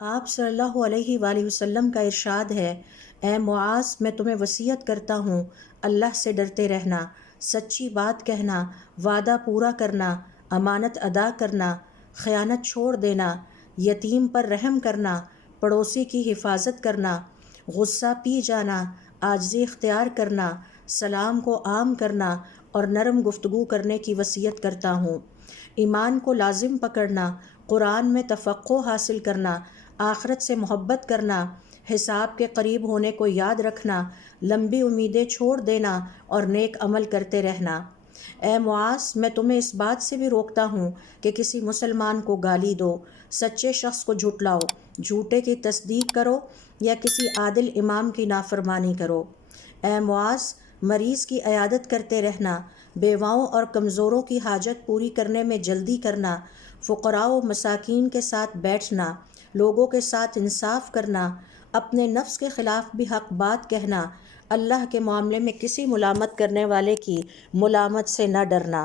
آپ صلی اللہ علیہ وآلہ وسلم کا ارشاد ہے، اے معاذ، میں تمہیں وصیت کرتا ہوں اللہ سے ڈرتے رہنا، سچی بات کہنا، وعدہ پورا کرنا، امانت ادا کرنا، خیانت چھوڑ دینا، یتیم پر رحم کرنا، پڑوسی کی حفاظت کرنا، غصہ پی جانا، عاجزی اختیار کرنا، سلام کو عام کرنا اور نرم گفتگو کرنے کی وصیت کرتا ہوں۔ ایمان کو لازم پکڑنا، قرآن میں تفقہ حاصل کرنا، آخرت سے محبت کرنا، حساب کے قریب ہونے کو یاد رکھنا، لمبی امیدیں چھوڑ دینا اور نیک عمل کرتے رہنا۔ اے معاذ، میں تمہیں اس بات سے بھی روکتا ہوں کہ کسی مسلمان کو گالی دو، سچے شخص کو جھٹلاؤ، جھوٹے کی تصدیق کرو یا کسی عادل امام کی نافرمانی کرو۔ اے معاذ، مریض کی عیادت کرتے رہنا، بیواؤں اور کمزوروں کی حاجت پوری کرنے میں جلدی کرنا، فقراء و مساکین کے ساتھ بیٹھنا، لوگوں کے ساتھ انصاف کرنا، اپنے نفس کے خلاف بھی حق بات کہنا، اللہ کے معاملے میں کسی ملامت کرنے والے کی ملامت سے نہ ڈرنا۔